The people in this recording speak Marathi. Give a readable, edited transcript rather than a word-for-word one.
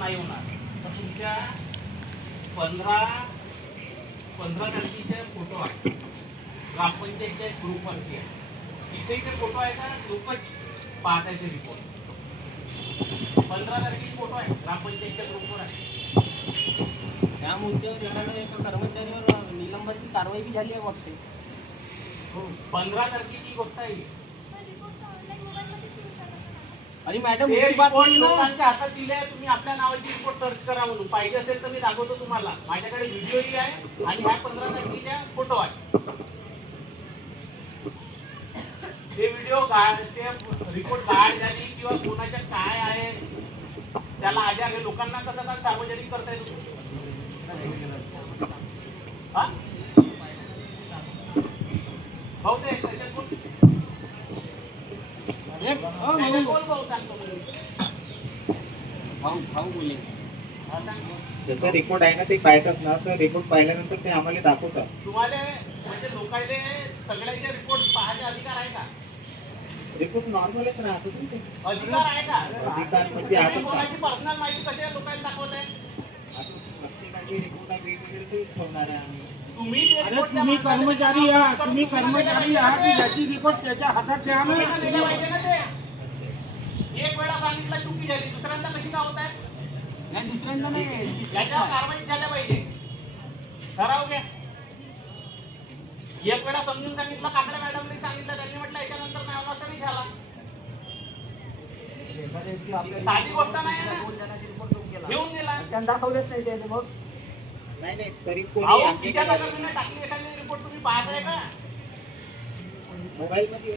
नाही होणार. तर तुमच्या 15 तारखेचे फोटो आहे ग्रामपंचायतच्या ग्रुपवरती आहे. इथे इथे फोटो आहे का ग्रुपच पाहतायचे रिपोर्ट. 15 तारखेचे फोटो आहे ग्रामपंचायतच्या ग्रुपवर आहे. त्या मुद्द्यावर एका कर्मचारीवर निलंबनाची कारवाई बी झाली आहे वाटते. 15 तारखेची गोष्ट आहे. आणि मॅडम लोकांच्या हातात दिले आहे. तुम्ही आपल्या नावाची रिपोर्ट सर्च करा म्हणून. पाहिजे असेल तर मी दाखवतो तुम्हाला. माझ्याकडे व्हिडिओही आहे आणि ह्या 15 तारखेच्या फोटो आहे. ते व्हिडिओ ते रिपोर्ट गाड झाली किंवा कोणाच्या काय आहे त्याला आजार आहे. लोकांना कसं काय सार्वजनिक करता येईल? भाऊ ते त्याच्यात कोण भाऊ सांगतो भाऊ बोले जसं रिपोर्ट आहे ना ते पाहतात ना, तर रिपोर्ट पाहिल्यानंतर ते आम्हाला दाखवतात. तुम्हाला म्हणजे लोकांना सगळ्यांचे रिपोर्ट पाहण्याचा अधिकार आहे का? रिपोर्ट नॉर्मलच राहतो. अधिकार आहे का? अधिकार म्हणजे आपण कोणाची पर्सनल माहिती कशा लोकांना दाखवत आहे? प्रत्येकाची रिपोर्ट वेगवेगळे ठेवणार आहे आम्ही. तुम्ही कर्मचारी आहात, तुम्ही कर्मचारी आहात, ज्याची रिपोर्ट त्याच्या हातात द्या ना. एक वेळा सांगितलं चुकी झाली, दुसऱ्यांदा कशी का होत आहे? नाही दुसऱ्यांदा नाही, याच्यावर कारवाई झाल्या पाहिजे. ठराव घ्या. एक वेळा समजून सांगितलं, काकडे मॅडमने सांगितलं, त्यांनी म्हटलं याच्यानंतर नाही होणार तरी झाला. साधी गोष्ट नाही ना. घेऊन दिला दाखवलेच नाही ते मग. नाही तरी कोणी खिशात टाकली एखादी रिपोर्ट तुम्ही पाहताय का? मोबाईल मध्ये